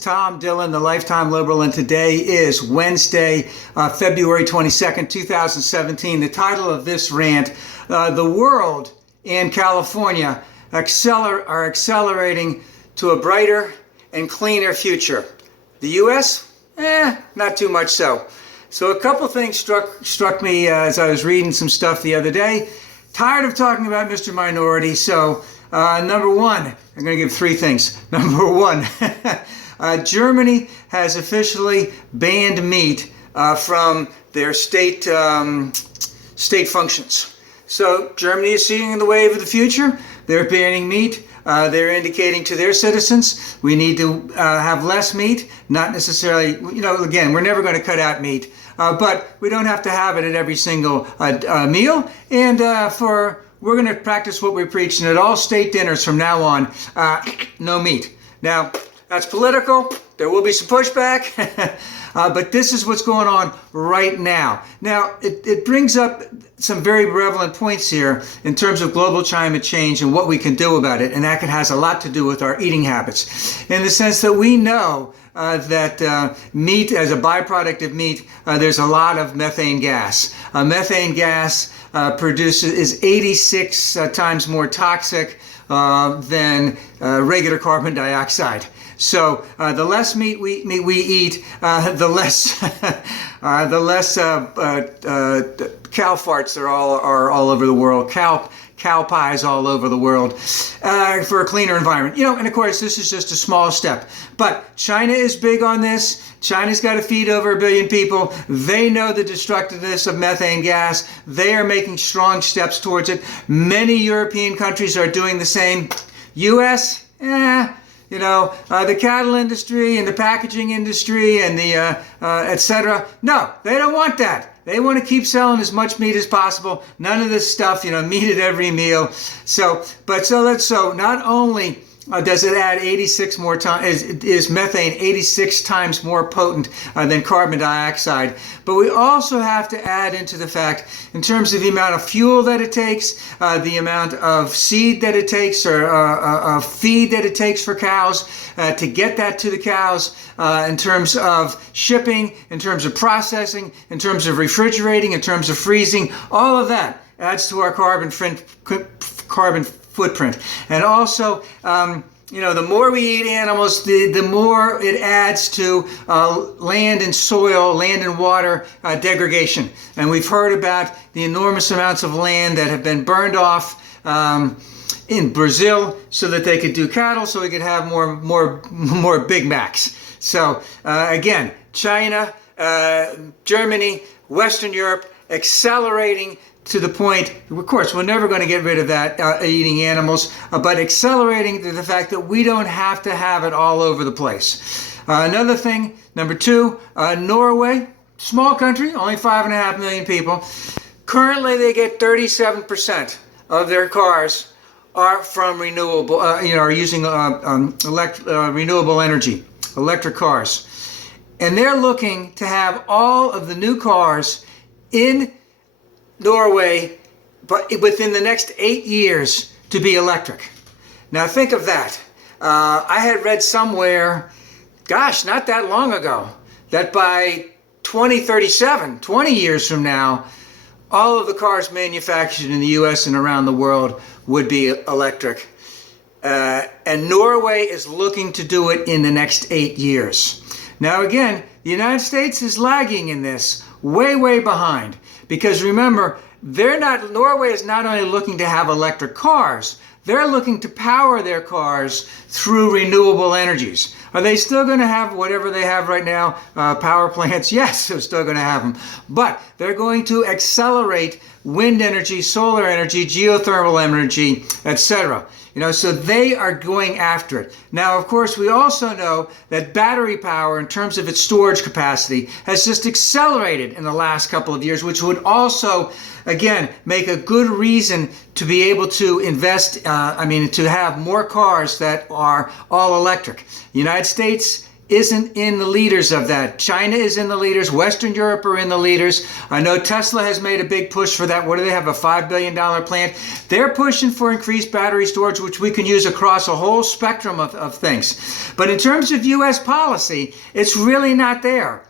Tom Dillon, the Lifetime Liberal, and today is Wednesday, February 22nd, 2017. The title of this rant, the world and California are accelerating to a brighter and cleaner future. The U.S.? Not too much so. So a couple things struck me as I was reading some stuff the other day. Tired of talking about Mr. Minority, so number one, I'm going to give three things. Number one, Germany has officially banned meat from their state functions. So Germany is seeing the wave of the future. They're banning meat. They're indicating to their citizens we need to have less meat, not necessarily, again, we're never going to cut out meat, but we don't have to have it at every single meal. And we're going to practice what we preach, and at all state dinners from now on, no meat. Now, that's political. There will be some pushback, but this is what's going on right now. Now, it brings up some very relevant points here in terms of global climate change and what we can do about it, and that has a lot to do with our eating habits, in the sense that we know that meat, as a byproduct of meat, there's a lot of methane gas. Methane gas is 86 times more toxic than regular carbon dioxide. So the less meat we eat, the less cow farts are all over the world. Cow pies all over the world for a cleaner environment. And of course, this is just a small step. But China is big on this. China's got to feed over 1 billion people. They know the destructiveness of methane gas. They are making strong steps towards it. Many European countries are doing the same. U.S., the cattle industry and the packaging industry and the etc. No, they don't want that. They want to keep selling as much meat as possible. None of this stuff, meat at every meal. So not only does it add 86 more times, is methane 86 times more potent than carbon dioxide, but we also have to add into the fact, in terms of the amount of fuel that it takes, the amount of seed that it takes, or feed that it takes for cows, to get that to the cows, in terms of shipping, in terms of processing, in terms of refrigerating, in terms of freezing, all of that adds to our carbon footprint. And also, the more we eat animals, the more it adds to land and water degradation. And we've heard about the enormous amounts of land that have been burned off in Brazil so that they could do cattle, so we could have more Big Macs. So again, China, Germany, Western Europe, accelerating to the point, of course, we're never going to get rid of that eating animals, but accelerating to the fact that we don't have to have it all over the place. Another thing, number two, Norway, small country, only 5.5 million people. Currently, they get 37% of their cars are from renewable, are using renewable energy, electric cars. And they're looking to have all of the new cars in Norway, but within the next 8 years, to be electric. Now think of that. I had read somewhere, not that long ago, that by 2037, 20 years from now, all of the cars manufactured in the U.S. and around the world would be electric. And Norway is looking to do it in the next 8 years. Now again, the United States is lagging in this, way behind. Because remember, Norway is not only looking to have electric cars, they're looking to power their cars through renewable energies. Are they still going to have whatever they have right now, power plants? Yes, they're still going to have them. But they're going to accelerate wind energy, solar energy, geothermal energy, etc. So they are going after it. Now, of course, we also know that battery power, in terms of its storage capacity, has just accelerated in the last couple of years, which would also, again, make a good reason to be able to invest, to have more cars that are all electric. The United States isn't in the leaders of that. China is in the leaders. Western Europe are in the leaders. I know Tesla has made a big push for that. What do they have, a $5 billion plant? They're pushing for increased battery storage, which we can use across a whole spectrum of things. But in terms of U.S. policy, it's really not there.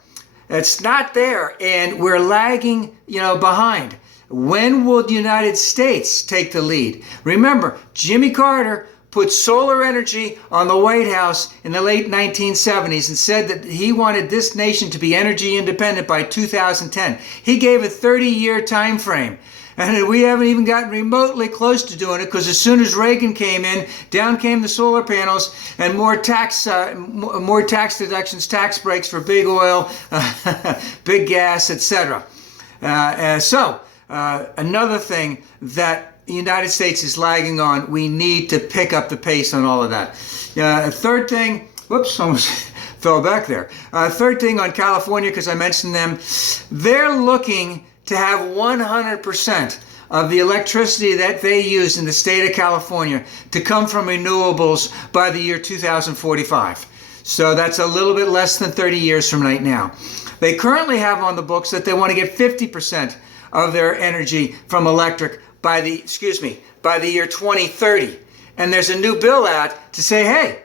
It's not there, and we're lagging, behind. When will the United States take the lead? Remember, Jimmy Carter put solar energy on the White House in the late 1970s and said that he wanted this nation to be energy independent by 2010. He gave a 30-year time frame. And we haven't even gotten remotely close to doing it, because as soon as Reagan came in, down came the solar panels and more tax deductions, tax breaks for big oil, big gas, etc. Another thing that the United States is lagging on, we need to pick up the pace on all of that. Third thing, whoops, almost fell back there. Third thing on California, because I mentioned them, they're looking to have 100% of the electricity that they use in the state of California to come from renewables by the year 2045. So that's a little bit less than 30 years from right now. They currently have on the books that they want to get 50% of their energy from electric by the year 2030. And there's a new bill out to say, hey,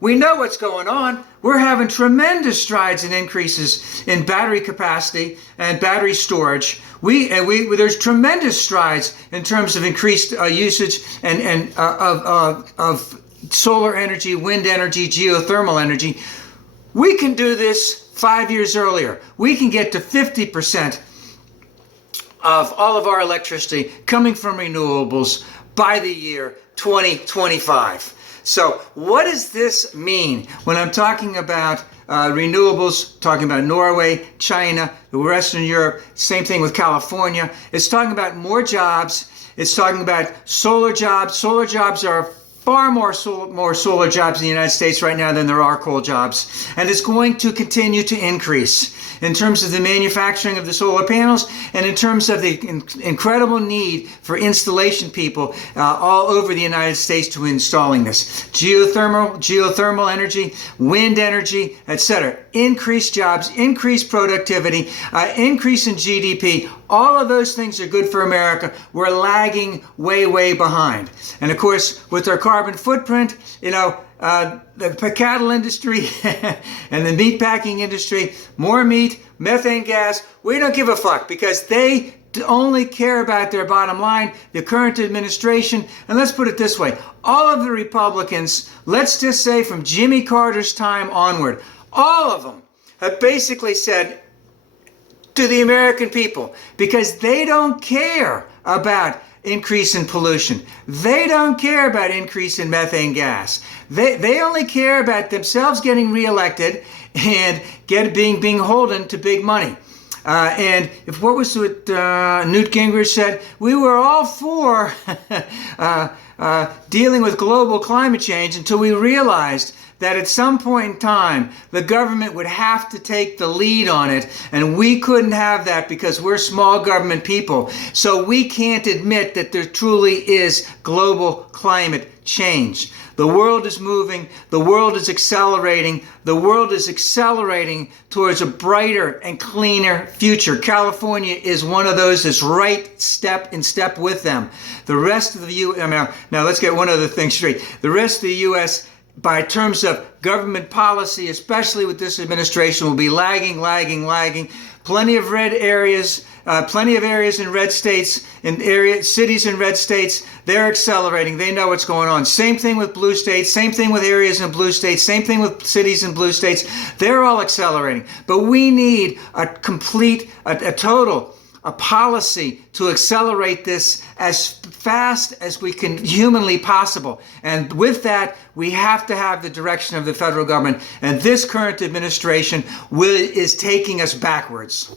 we know what's going on. We're having tremendous strides and increases in battery capacity and battery storage. There's tremendous strides in terms of increased usage of solar energy, wind energy, geothermal energy. We can do this 5 years earlier. We can get to 50% of all of our electricity coming from renewables by the year 2025. So what does this mean when I'm talking about renewables, talking about Norway, China, Western Europe, same thing with California? It's talking about more jobs. It's talking about solar jobs. Solar jobs are far more solar jobs in the United States right now than there are coal jobs. And it's going to continue to increase in terms of the manufacturing of the solar panels and in terms of the incredible need for installation people all over the United States to installing this. Geothermal energy, wind energy, etc. Increased jobs, increased productivity, increase in GDP. All of those things are good for America. We're lagging way, way behind. And of course, with our carbon footprint, the cattle industry and the meat packing industry, more meat, methane gas, we don't give a fuck, because they only care about their bottom line. The current administration, and let's put it this way, all of the Republicans, let's just say from Jimmy Carter's time onward, all of them have basically said to the American people, because they don't care about increase in pollution. They don't care about increase in methane gas. They only care about themselves getting reelected and being beholden to big money. And if what was what Newt Gingrich said, we were all for dealing with global climate change until we realized that at some point in time, the government would have to take the lead on it, and we couldn't have that because we're small government people. So we can't admit that there truly is global climate change. The world is moving, the world is accelerating, the world is accelerating towards a brighter and cleaner future. California is one of those that's right in step with them. The rest of the U.S., now let's get one other thing straight. The rest of the U.S., by terms of government policy, especially with this administration, will be lagging. Plenty of red areas, plenty of areas in red states, cities in red states, they're accelerating. They know what's going on. Same thing with blue states, same thing with areas in blue states, same thing with cities in blue states. They're all accelerating. But we need a policy to accelerate this as fast as we can humanly possible. And with that, we have to have the direction of the federal government. And this current administration is taking us backwards.